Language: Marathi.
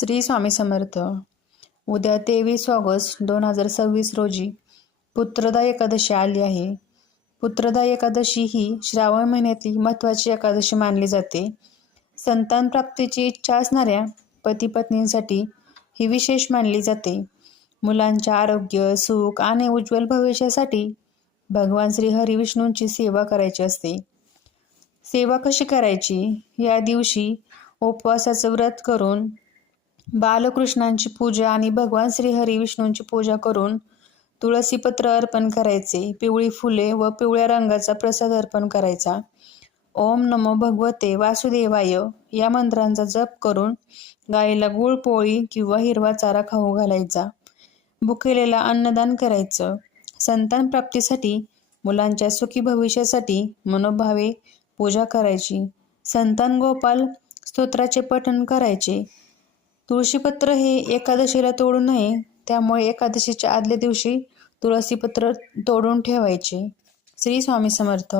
श्री स्वामी समर्थ. उद्या 23 ऑगस्ट 2026 रोजी पुत्रदा एकादशी आली आहे. पुत्रदा एकादशी ही श्रावण महिन्यातली महत्त्वाची एकादशी मानली जाते. संतान प्राप्तीची इच्छा असणाऱ्या पती पत्नींसाठी ही विशेष मानली जाते. मुलांच्या आरोग्य, सुख आणि उज्ज्वल भविष्यासाठी भगवान श्री हरी विष्णूंची सेवा करायची असते. सेवा कशी करायची? या दिवशी उपवासाचं व्रत करून बालकृष्णांची पूजा आणि भगवान श्री हरी विष्णूंची पूजा करून तुळसीपत्र अर्पण करायचे. पिवळी फुले व पिवळ्या रंगाचा प्रसाद अर्पण करायचा. ओम नमो भगवते वासुदेवाय या मंत्रांचा जप करून गायीला गुळ पोळी किंवा हिरवा चारा खाऊ घालायचा. भुकेलेला अन्नदान करायचं. संतान प्राप्तीसाठी, मुलांच्या सुखी भविष्यासाठी मनोभावे पूजा करायची. संतान गोपाल स्तोत्राचे पठण करायचे. तुळशीपत्र हे एकादशीला तोडू नये, त्यामुळे एकादशीच्या आदल्या दिवशी तुळशीपत्र तोडून ठेवायचे. श्री स्वामी समर्थ.